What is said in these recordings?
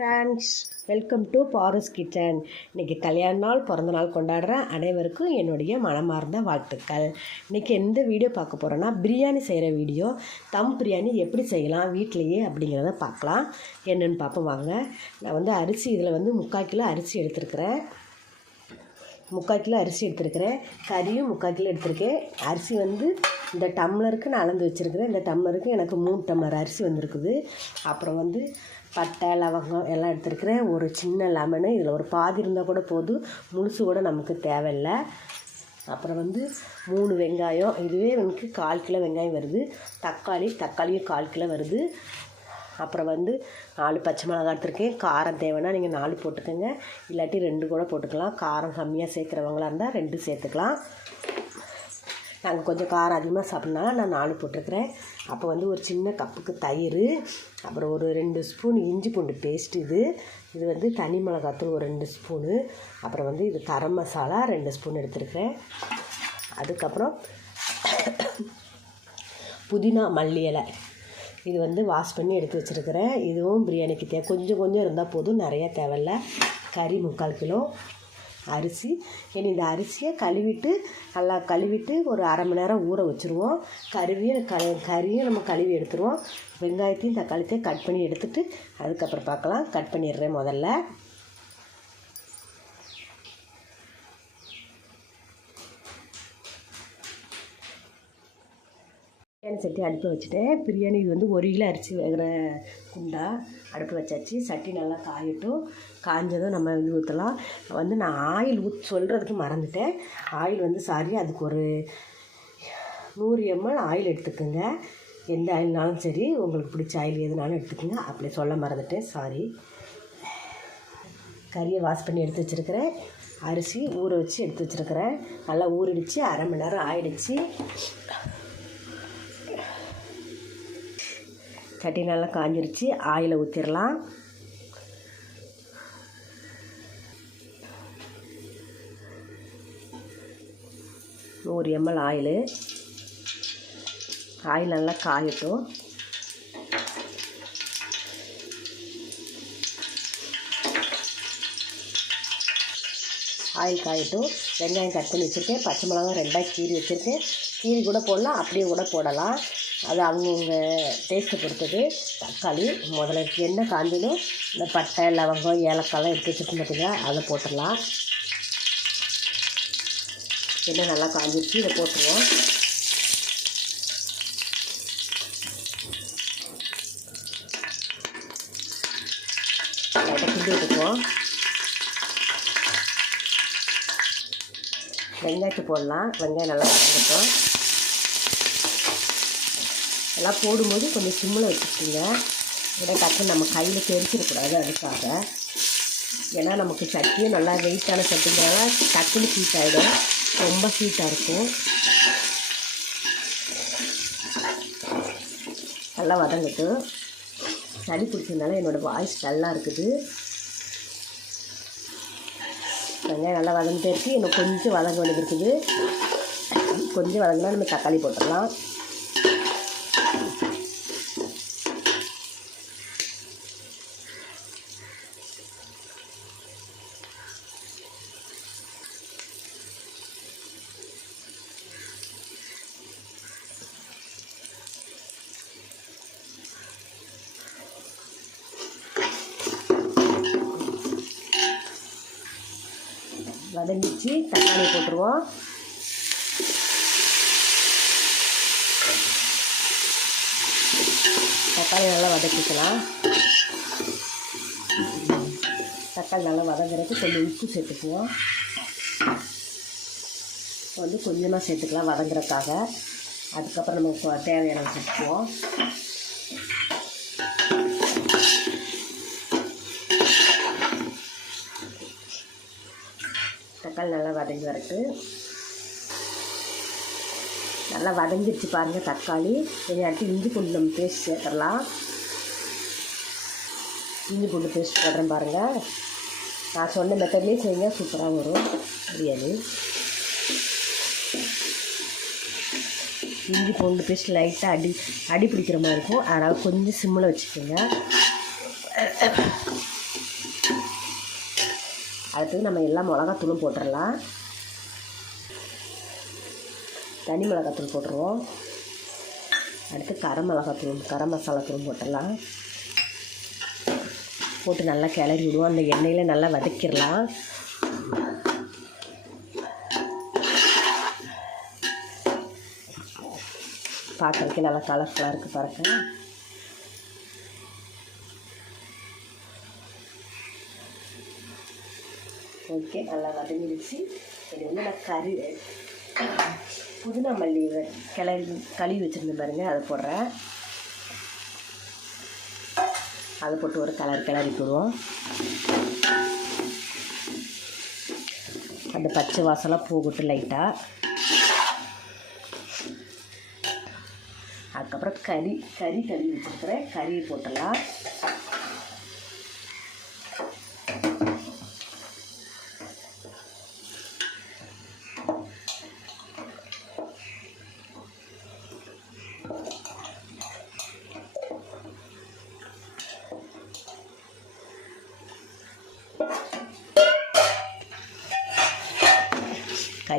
Friends welcome to Paras kitchen இன்றைக்கி கல்யாண நாள் பிறந்த நாள் கொண்டாடுற அனைவருக்கும் என்னுடைய மனமார்ந்த வாழ்த்துக்கள். இன்றைக்கி எந்த வீடியோ பார்க்க போகிறேன்னா பிரியாணி செய்கிற வீடியோ. தம் பிரியாணி எப்படி செய்யலாம் வீட்டிலையே அப்படிங்கிறத பார்க்கலாம். என்னென்னு பார்ப்போம் வாங்க. நான் வந்து அரிசி இதில் வந்து முக்கால் கிலோ அரிசி எடுத்துருக்கிறேன். முக்கால் கிலோ அரிசி எடுத்துருக்கிறேன். கறியும் முக்கால் கிலோ எடுத்திருக்கேன். அரிசி வந்து இந்த டம்ளருக்கு நான் அளந்து வச்சுருக்கிறேன். இந்த டம்ளருக்கு எனக்கு மூணு டம்ளர் அரிசி வந்திருக்குது. அப்புறம் வந்து பட்டை லவங்கம் எல்லாம் எடுத்துருக்கிறேன். ஒரு சின்ன லெமனு இதில் ஒரு பாதி இருந்தால் கூட போதும். முழுசு கூட நமக்கு தேவையில்லை. அப்புறம் வந்து மூணு வெங்காயம். இதுவே எனக்கு கால் கிலோ வெங்காயம் வருது. தக்காளி தக்காளியும் கால் கிலோ வருது. அப்புறம் வந்து நாலு பச்சை மிளகா எடுத்துருக்கேன். காரம் தேவைன்னா நீங்கள் நாலு போட்டுக்கோங்க. இல்லாட்டி ரெண்டு கூட போட்டுக்கலாம். காரம் கம்மியாக சேர்க்குறவங்களா இருந்தால் ரெண்டு சேர்த்துக்கலாம். நாங்கள் கொஞ்சம் காரம் அதிகமாக சாப்பிட்னால நான் நாலு போட்டிருக்கிறேன் அப்போ வந்து ஒரு சின்ன கப்புக்கு தயிர் அப்புறம் ஒரு ரெண்டு ஸ்பூன் இஞ்சி பூண்டு பேஸ்ட் இது. இது வந்து தனி மிளகாத்தூள் ஒரு ரெண்டு ஸ்பூனு. அப்புறம் வந்து இது கரம் மசாலா ரெண்டு ஸ்பூன் எடுத்துருக்கிறேன். அதுக்கப்புறம் புதினா மல்லி இலை. இது வந்து வாஷ் பண்ணி எடுத்து வச்சுருக்கிறேன். இதுவும் பிரியாணிக்கு தேவை. கொஞ்சம் கொஞ்சம் இருந்தால் போதும். நிறையா தேவையில்ல. கறி முக்கால் கிலோ. அரிசி. இனி இந்த அரிசியை கழுவிட்டு நல்லா கழுவிட்டு ஒரு அரை மணி நேரம் ஊற வச்சுருவோம். கருவியும் க கறியும் நம்ம கழுவி எடுத்துருவோம். வெங்காயத்தையும் தக்காளித்தையும் கட் பண்ணி எடுத்துட்டு அதுக்கப்புறம் பார்க்கலாம். கட் பண்ணிடுறேன் முதல்ல. பிரியாணி சட்டி அடுப்பு வச்சுட்டேன். பிரியாணி இது வந்து ஒரு கிலோ அரிசி வேகிற குண்டா அடுப்பு வச்சாச்சு. சட்டி நல்லா காயட்டும். காஞ்சதும் நம்ம இது ஊற்றலாம் வந்து நான் ஆயில் ஊத் சொல்கிறதுக்கு மறந்துட்டேன். ஆயில் வந்து சாரி அதுக்கு ஒரு நூறு எம்எல் ஆயில் எடுத்துக்கோங்க. எந்த ஆயில்னாலும் சரி உங்களுக்கு பிடிச்ச ஆயில் எதுனாலும் எடுத்துக்கோங்க. அப்படி சொல்ல மறந்துட்டேன் சாரி கறியை வாஷ் பண்ணி எடுத்து வச்சுருக்கிறேன். அரிசி ஊற வச்சு எடுத்து வச்சுருக்கிறேன். நல்லா ஊறிடுச்சு அரை மணி நேரம் ஆயிடுச்சு. சட்டி நல்லா காஞ்சிருச்சு. ஆயிலை ஊற்றிடலாம் நூறு எம்எல் ஆயிலு. ஆயில் நல்லா காயட்டும். ஆயில் காயட்டும். வெங்காயம் கட் பண்ணி வச்சுருக்கேன். பச்சை மிளகா ரெண்டாக கீறி வச்சுருக்கேன். கீரி கூட போடலாம். அப்படியே கூட போடலாம். அது அவங்கவுங்க டேஸ்ட்டை பொறுத்தது. தக்காளி முதல்ல என்ன காஞ்சதும் இந்த பட்டை லவங்கம் ஏலக்காய்லாம் எடுத்து வச்சுருக்கோம் பார்த்தீங்கன்னா அதை போட்டுடலாம். எண்ணெய் நல்லா காஞ்சிருச்சு இதை போட்டுருவோம். கிண்டி விட்டுக்குவோம் வெங்காயத்தை போடலாம். வெங்காயம் நல்லா வதங்கட்டும். எல்லாம் போடும்போது கொஞ்சம் சிம்மில் வச்சுக்கோங்க. ஏன்னா டக்குன்னு நம்ம கையில் தெரிச்சிடக்கூடாது அதுக்காக. ஏன்னா நமக்கு சட்டியும் நல்லா வெயிட்டான சட்டிங்கிறனால டக்குன்னு ஹீட் ஆகிடும் ரொம்ப ஹீட்டாக இருக்கும். நல்லா வதங்கட்டு சளி பிடிச்சதுனால என்னோடய வாய்ஸ் நல்லா இருக்குது. வெங்காயம் நல்லா வதங்கிட்டே இருக்குது இன்னும் கொஞ்சம் வதங்க வேண்டியது இருக்குது. கொஞ்சம் வதங்கினா நம்ம தக்காளி போட்டுடலாம் வதங்கிச்சு. தக்காளி போட்டுருவோம். தக்காளி நல்லா வதக்கிக்கலாம். தக்காளி நல்லா வதங்குறதுக்கு கொஞ்சம் உப்பு சேர்த்துக்குவோம். வந்து கொஞ்சமாக சேர்த்துக்கலாம் வதங்குறதுக்காக. அதுக்கப்புறம் நம்ம தேவையான சேர்த்துக்குவோம். தக்காளி நல்லா வதங்கி வரட்டு நல்லா வதங்கிடுச்சு பாருங்கள் தக்காளி. இதையாட்டி இஞ்சி பூண்டு நம்ம பேஸ்ட் சேர்த்துடலாம். இஞ்சி பூண்டு பேஸ்ட் போடுறேன் பாருங்கள் நான் சொன்ன மெத்தட்லேயே செய்யுங்க சூப்பராக வரும். பிரியாணி. இஞ்சி பூண்டு பேஸ்ட் லைட்டாக அடி அடி பிடிக்கிற மாதிரி இருக்கும். அதனால் கொஞ்சம் சிம்மில் வச்சுக்கோங்க. அடுத்தது நம்ம எல்லா மிளகாத்தூளும் போட்டுடலாம் தனி மிளகாத்தூள் போட்டுருவோம். அடுத்து கரம் மிளகாத்தூள் கரம் மசாலா தூள் போட்டுடலாம் போட்டு நல்லா கிளறி விடுவோம். அந்த எண்ணெயில் நல்லா வதக்கிடலாம். பார்க்குறதுக்கு நல்லா கலர்ஃபுல்லாக இருக்குது பார்க்க ஓகே நல்லா வதங்கிடுச்சு. இது வந்து நான் கறி புதினா மல்லி கிளறி கழுவி வச்சுருந்தேன் பாருங்கள் அதை போடுறேன். அதை போட்டு ஒரு கலர் கிளறி போடுவோம். அந்த பச்சை வாசலாம் போகட்டும் லைட்டாக அதுக்கப்புறம் கறி கறி கழுவி வச்சுருக்கிறேன். கறியை போட்டுடலாம்.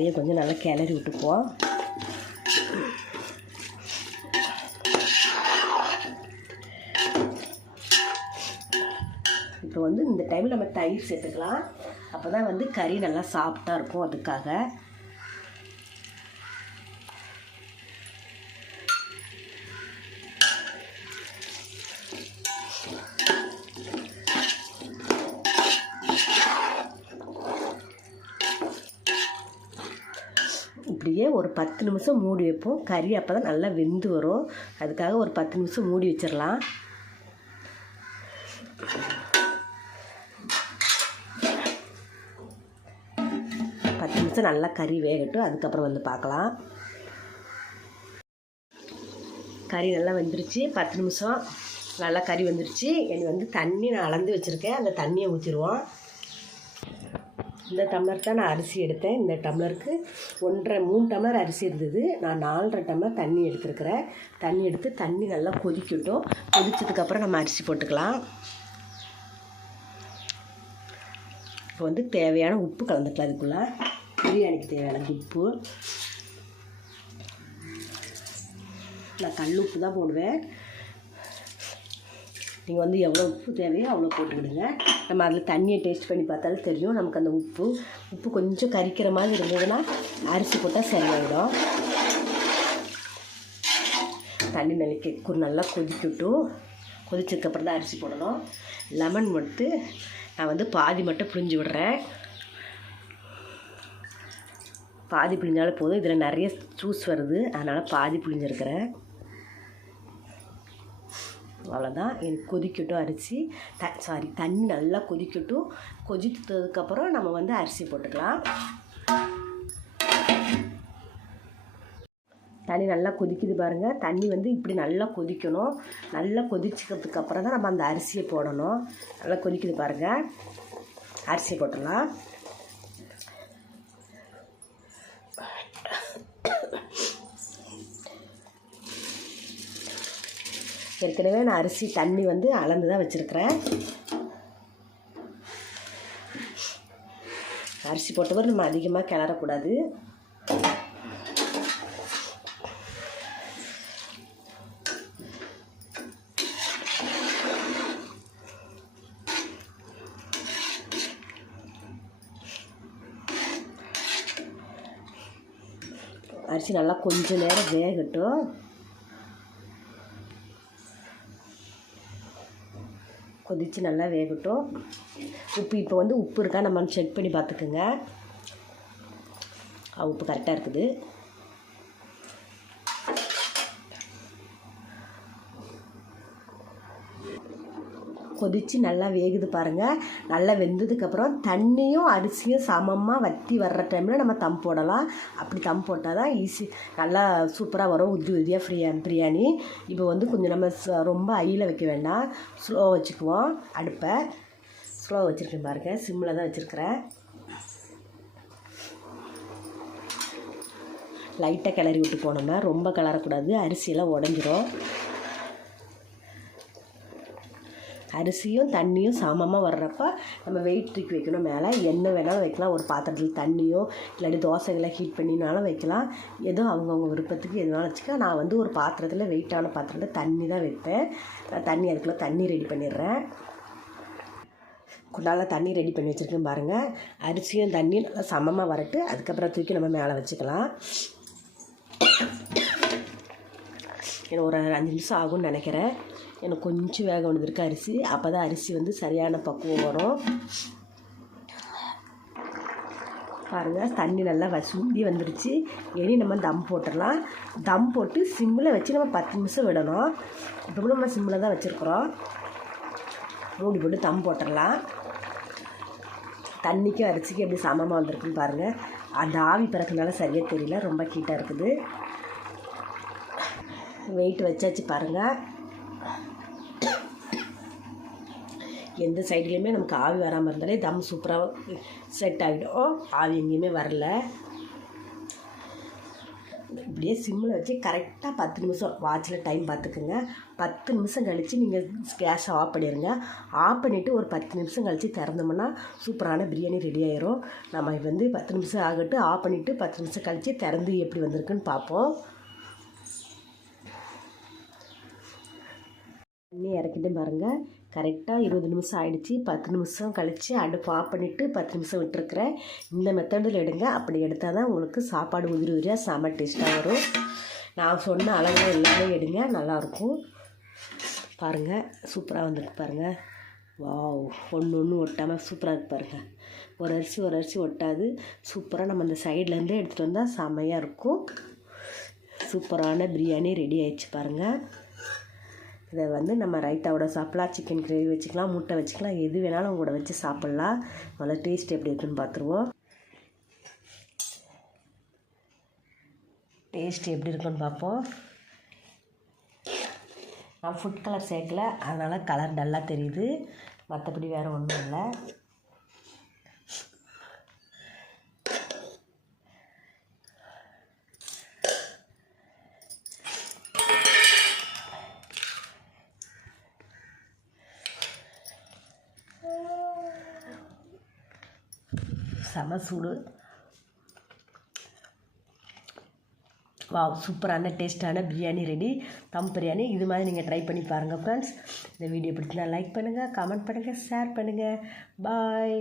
கறியை கொஞ்சம் நல்லா கிளறி விட்டுக்குவோம். இப்போ வந்து இந்த டைமில் நம்ம தயிர் சேர்த்துக்கலாம். அப்போ தான் வந்து கறி நல்லா சாஃப்டாக இருக்கும் அதுக்காக. இப்படியே ஒரு பத்து நிமிஷம் மூடி வைப்போம். கறி அப்போ தான் நல்லா வெந்து வரும். அதுக்காக ஒரு பத்து நிமிஷம் மூடி வச்சிடலாம். பத்து நிமிஷம் நல்லா கறி வேகட்டும். அதுக்கப்புறம் வந்து பார்க்கலாம். கறி நல்லா வெந்துருச்சு. பத்து நிமிஷம் நல்லா கறி வந்துருச்சு. எனக்கு வந்து தண்ணி நான் அளந்து வச்சுருக்கேன். அந்த தண்ணியை ஊற்றிடுவோம் இந்த டம்ளர் தான் நான் அரிசி எடுத்தேன். இந்த டம்ளருக்கு ஒன்றரை மூணு டம்ளர் அரிசி இருந்தது. நான் நாலரை டம்ளர் தண்ணி எடுத்துருக்கிறேன். தண்ணி எடுத்து தண்ணி நல்லா கொதிக்கட்டும். கொதித்ததுக்கப்புறம் நம்ம அரிசி போட்டுக்கலாம். இப்போ வந்து தேவையான உப்பு கலந்துக்கலாம் அதுக்குள்ளே பிரியாணிக்கு தேவையான உப்பு. நான் கல் உப்பு தான் போடுவேன். நீங்கள் வந்து எவ்வளோ உப்பு தேவையோ அவ்வளோ போட்டுக்கிடுங்க. நம்ம அதில் தண்ணியை டேஸ்ட் பண்ணி பார்த்தாலும் தெரியும். நமக்கு அந்த உப்பு உப்பு கொஞ்சம் கரிக்கிற மாதிரி இருந்ததுன்னா அரிசி போட்டால் சரியாயிடும். தண்ணி நிலைக்கு நல்லா கொதிக்கட்டும். கொதிச்சதுக்கப்புறம் தான் அரிசி போடணும். லெமன் மட்டும் நான் வந்து பாதி மட்டும் புழிஞ்சு விடுறேன். பாதி புழிஞ்சாலும் போதும். இதில் நிறைய ஜூஸ் வருது. அதனால் பாதி புழிஞ்சிருக்கிறேன். அவ்வளோதான். எனக்கு கொதிக்கட்டும் அரிசி. த சாரி தண்ணி நல்லா கொதிக்கட்டும். கொதித்ததுக்கப்புறம் நம்ம வந்து அரிசி போட்டுக்கலாம். தண்ணி நல்லா கொதிக்குது பாருங்கள் தண்ணி வந்து இப்படி நல்லா கொதிக்கணும். நல்லா கொதிச்சுக்கிறதுக்கு அப்புறம் தான் நம்ம அந்த அரிசியை போடணும். நல்லா கொதிக்குது பாருங்கள் அரிசியை போட்டுடலாம். ஏற்கனவே நான் அரிசி தண்ணி வந்து அளந்து தான் வச்சுருக்கிறேன். அரிசி போட்டவர் நம்ம அதிகமாக கிளறக்கூடாது. அரிசி நல்லா கொஞ்சம் நேரம் வேகட்டும். கொதித்து நல்லா வேகட்டும். உப்பு இப்போ வந்து உப்பு இருக்கா நம்ம செக் பண்ணி பார்த்துக்குங்க. உப்பு கரெக்டாக இருக்குது. கொதித்து நல்லா வேகுது பாருங்கள் நல்லா வெந்ததுக்கப்புறம் தண்ணியும் அரிசியும் சமமாக வற்றி வர்ற டைமில் நம்ம தம் போடலாம். அப்படி தம் போட்டால் தான் ஈஸி நல்லா சூப்பராக வரும். உதி உதியாக ஃப்ரீயா பிரியாணி. இப்போ வந்து கொஞ்சம் நம்ம ச- ரொம்ப ஐயில் வைக்க வேண்டாம். ஸ்லோ வச்சுக்குவோம். அடுப்பை ஸ்லோ வச்சுருக்கேன் பாருங்கள் சிம்மில் தான் வச்சுருக்கிறேன். லைட்டாக கிளறி விட்டு போனோம்னா ரொம்ப கிளறக்கூடாது. அரிசியெல்லாம் உடஞ்சிரும். அரிசியும் தண்ணியும் சமமாக வர்றப்ப நம்ம வெயிட் தூக்கி வைக்கணும். மேலே என்ன வேணாலும் வைக்கலாம். ஒரு பாத்திரத்தில் தண்ணியோ இல்லாட்டி தோசைகளை ஹீட் பண்ணினாலும் வைக்கலாம். ஏதோ அவங்கவுங்க விருப்பத்துக்கு எதுனாலும் வச்சுக்க நான் வந்து ஒரு பாத்திரத்தில் வெயிட்டான பாத்திரத்தில் தண்ணி தான் வைப்பேன். நான் தண்ணி அதுக்குள்ளே தண்ணி ரெடி பண்ணிடுறேன். குண்டால தண்ணி ரெடி பண்ணி வச்சுருக்கேன் பாருங்கள் அரிசியும் தண்ணியும் நல்லா சமமாக வரட்டு. அதுக்கப்புறம் தூக்கி நம்ம மேலே வச்சுக்கலாம். எனக்கு ஒரு அஞ்சு நிமிஷம் ஆகும்னு நினைக்கிறேன். எனக்கு கொஞ்சம் வேக வேண்டியது அரிசி. அப்போ தான் அரிசி வந்து சரியான பக்குவம் வரும். பாருங்கள் தண்ணி நல்லா சுண்டி வந்துடுச்சு இனி நம்ம தம் போட்டுடலாம். தம் போட்டு சிம்மில் வச்சு நம்ம பத்து நிமிஷம் விடணும். இப்போ கூட நம்ம சிம்மில் தான் வச்சுருக்குறோம். மூடி போட்டு தம் போட்டுடலாம். தண்ணிக்கும் அரிசிக்கும் எப்படி சமமாக வந்திருக்குன்னு பாருங்கள் அந்த ஆவி பிறக்குனால சரியாக தெரியல. ரொம்ப ஹீட்டாக இருக்குது. வெயிட் வச்சாச்சு பாருங்கள் எந்த சைட்லேயுமே நமக்கு ஆவி வராமல் இருந்தாலே தம் சூப்பராக செட் ஆகிடும். ஆவி எங்கேயுமே வரல. இப்படியே சிம்மில் வச்சு கரெக்டாக பத்து நிமிஷம் வாட்சில் டைம் பார்த்துக்குங்க. பத்து நிமிஷம் கழித்து நீங்கள் கேஷை ஆஃப் பண்ணிடுங்க ஆஃப் பண்ணிவிட்டு ஒரு பத்து நிமிஷம் கழித்து திறந்தோம்னா சூப்பரான பிரியாணி ரெடி ஆயிரும். நம்ம வந்து பத்து நிமிஷம் ஆகட்டும் ஆஃப் பண்ணிவிட்டு பத்து நிமிஷம் கழித்து திறந்து எப்படி வந்திருக்குன்னு பார்ப்போம். தண்ணி இறக்கிட்டு பாருங்கள் கரெக்டாக இருபது நிமிஷம் ஆகிடுச்சி பத்து நிமிஷம் கழித்து அடுப்பு ஆஃப் பண்ணிவிட்டு பத்து நிமிஷம் விட்டுருக்குறேன். இந்த மெத்தடில் எடுங்க. அப்படி எடுத்தால் தான் உங்களுக்கு சாப்பாடு உதிரி உதிரியாக செம்ம டேஸ்ட்டாக வரும். நான் சொன்ன அளவு எல்லாமே எடுங்க. நல்லாயிருக்கும் பாருங்கள் சூப்பராக வந்துருக்கு பாருங்கள் வாவ் ஒன்று ஒன்று ஒட்டாமல் சூப்பராக இருக்கு பாருங்கள் ஒரு அரிசி ஒரு அரிசி ஒட்டாது. சூப்பராக நம்ம அந்த சைட்லேருந்தே எடுத்துகிட்டு வந்தால் செம்மையாக இருக்கும். சூப்பரான பிரியாணி ரெடி ஆயிடுச்சு பாருங்கள் இதை வந்து நம்ம ரைட்டாவோட சாப்பிடலாம். சிக்கன் கிரேவி வச்சுக்கலாம் முட்டை வச்சுக்கலாம். எது வேணாலும் உங்களோட வச்சு சாப்பிட்லாம். நல்லா டேஸ்ட் எப்படி இருக்குன்னு பார்த்துருவோம். டேஸ்ட் எப்படி இருக்குன்னு பார்ப்போம். நான் ஃபுட் கலர் சேர்க்கல. அதனால் கலர் டல்லாக தெரியுது. மற்றபடி வேறு ஒன்றும் இல்லை. செம சூடு. வாவ் சூப்பரான டேஸ்ட்டான பிரியாணி ரெடி. தம் பிரியாணி இது மாதிரி நீங்கள் ட்ரை பண்ணி பாருங்கள் ஃப்ரெண்ட்ஸ் இந்த வீடியோ பிடிச்சினா லைக் பண்ணுங்கள் கமெண்ட் பண்ணுங்கள் ஷேர் பண்ணுங்கள் பாய்